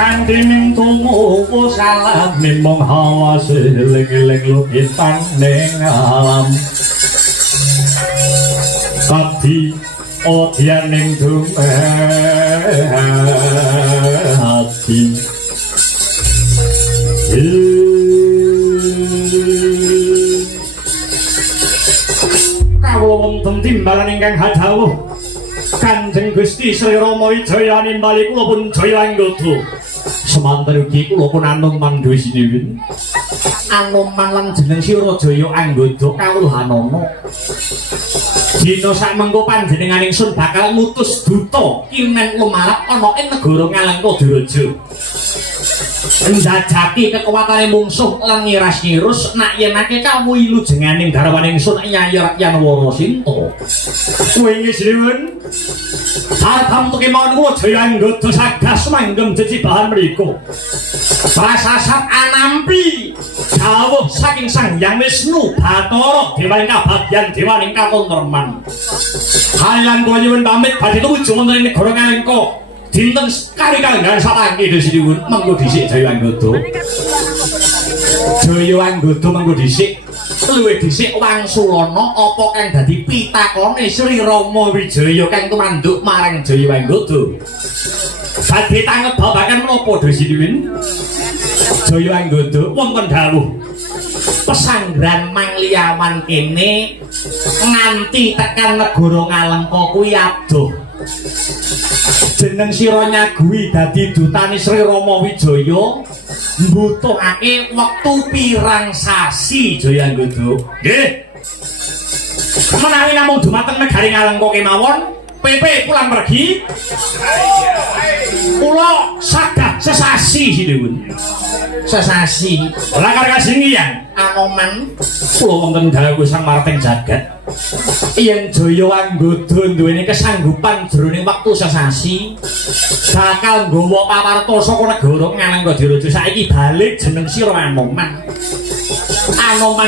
kandining tumuku salam mimong hawa siling-iling lukitan ning alam Kati odyaning dumehati Kawula wonten timbalan ingkang hadhawuh Kanjeng Gusti Sri Rama Wijaya nimbali kula pun jaya anggota semanten ugi kula pun Anoman Dwesinipun Anoman lan jeneng sira jaya anggota kawuhanana dina sakmengko panjenengan ingsun bakal ngutus duta kimen lumarap ana ing negara Ngalengka-Diraja njajaki kekuwatane mungsuh lan ngiras-ngirus nak yen ake kawilujenganing garwaning ingsun Nyai Rakyan Warasinta kowe nggih Sartam tuki mawon kula jaya anggota sagah sumanggem jejibahan mriku prasasat anampi dawuh saking Sang Hyang Wisnu Bathara dewaning kabagyan dewaning katentreman kaliyan kula nyuwun pamit badhe tumuju wonten ing negara Ngalengka dinten kali kalenggan satangke dhesinipun mengko dhisik jaya anggota mengko dhisik luwih dhisik wangsulana apa kang dadi pitakone Sri Rama Wijaya kang tumanduk marang jaya anggota badhe tanggep babagan menapa dhesinipun jaya anggota wonten dawuh pesanggrahan mangliawan kene nganti tekan negara Ngalengka kuwi adoh jeneng sira nyaguhi dadi dutane Sri Rama Wijaya mbutuhake wektu pirang sasi jaya anggota nggih menawi namung dumateng negari Ngalengka kemawon PP pulang pergi kula sagah sesasi sinipun sesasi lakar kasinggihan Anoman kula wonten dawuh Sang Marteng Jagat yen jaya anggota duweni kesanggupan jroning wektu sesasi bakal nggawa pawarta saka negara Ngalengka-Diraja saiki balik jeneng sira Anoman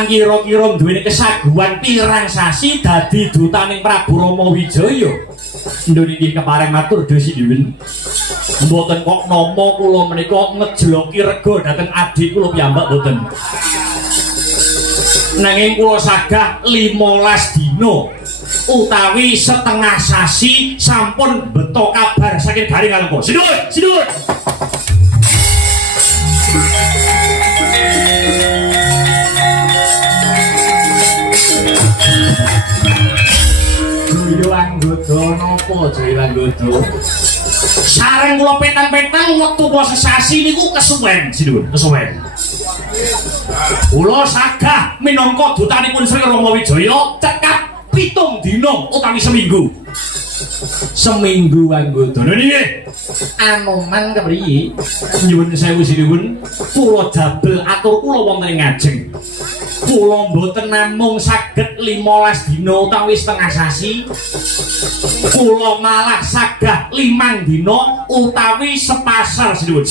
kira-kira duweni kesaguhan pirang sasi dadi dutaning Prabu Rama Wijaya ndone iki kepareng matur dhesinipun mboten kok nama kula menika ngejloki rega dhateng adik kula piyambak mboten nanging kula sagah 15 dina utawi setengah sasi sampun beto kabar saking Garing Ngalengka sinun jaya anggota napa jaya anggota sareng kula petang-petang wektu kula sesasi niku kesuwen sinun kesuwen kula sagah minangka dutanipun Sri Rama Wijaya cekap 7 dina utawi seminggu anggota nggih Anoman kepriye nyuwun sewu sinipun kula jabel atur kula wonten ing ngajeng kula mboten namung saged 15 dina utawi setengah sasi kula malah sagah 5 dina utawi sepasar sinipun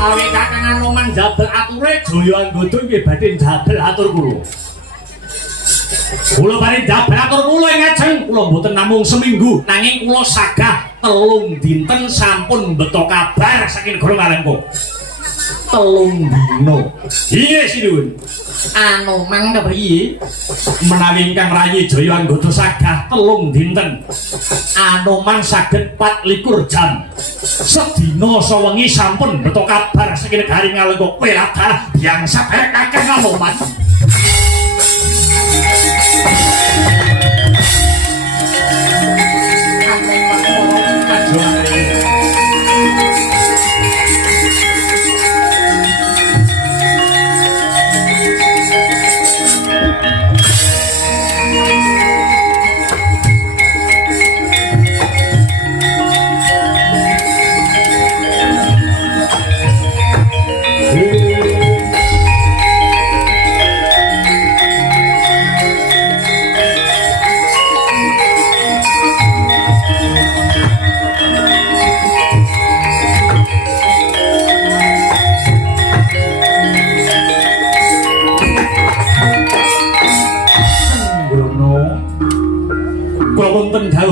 awi kakang Anoman jabel ature jaya anggota nggih badhe jabel atur kula badhe jabel atur kula ing ngajeng kula mboten namung seminggu nanging kula sagah 3 dinten sampun beto kabar saking negara Ngalengka 3 dina inggih sinipun Anoman kepriye menawi ingkang rayi jaya anggota sagah 3 dinten Anoman saged 24 jam sedina sawengi sampun beto kabar saking Garing Ngalengka kowe adalah biyangsa bae kakang Anoman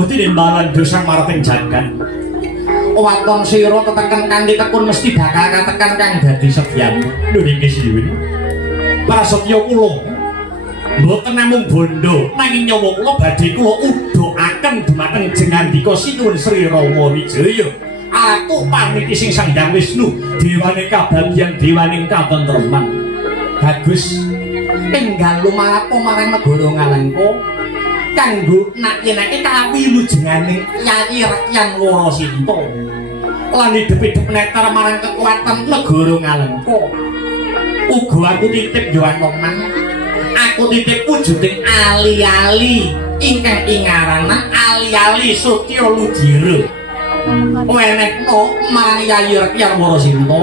bukti malan dosa marating jagat. Waton sira tetekan kanthi tekun mesti bakal katekan kang dadi sedyamu. Lho niki siwin. Prasetya kula mboten namung bondo nanging nyawa kula badhe kula udoaken dumateng jengandika Sinuwun Sri Rama Wijaya. Aku paniki sing Sang Hyang Wisnu, dewaning kabagyan, dewaning katentreman. Bagus. Enggal lumarat marang negara Ngalengka kanggo nak yenake kawilujenganing Yayi Rekyan Warasinta. Lan hidep-hidep neter marang kekuatan negara Ngalengka. Uga aku titip yo anoman. Aku titip wujuding ali-ali ingkang ingaranan ali-ali Sutya Ludira. Wenekno marang Yayi Rekyan Warasinta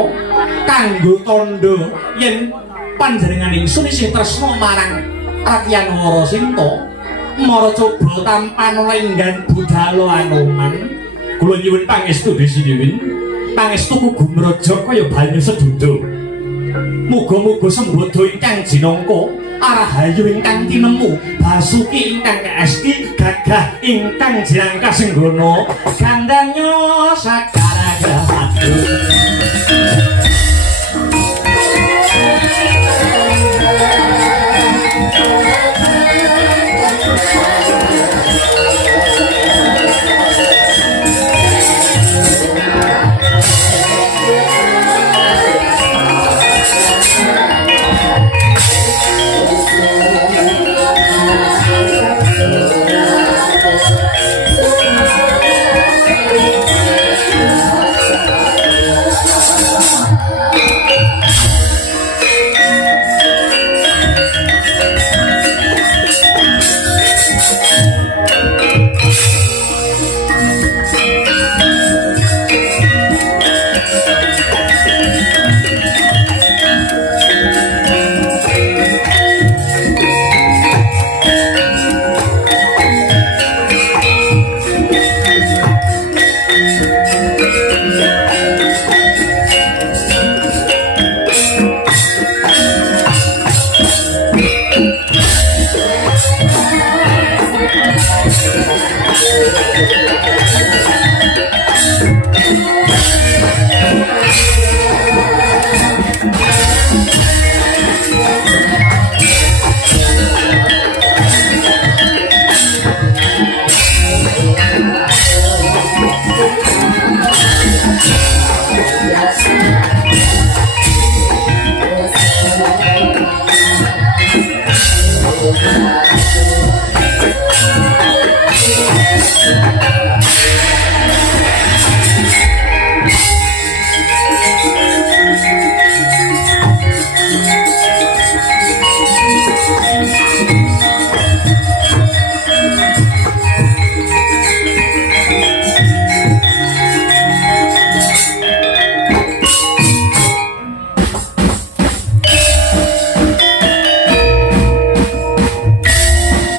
kanggo tandha yen panjenengan ingsun isih tresna marang Rekyan Warasinta mara coba tampan lenggan budhalo anoman. Kula nyuwun pangestu Desidewi, pangestu Gumraja kaya banyu sedodo. Muga-muga sembada ingkang jinangka arahayu ingkang tinemu basuki ingkang kaesti gagah ingkang jirang kasenggana gandanya sakaraga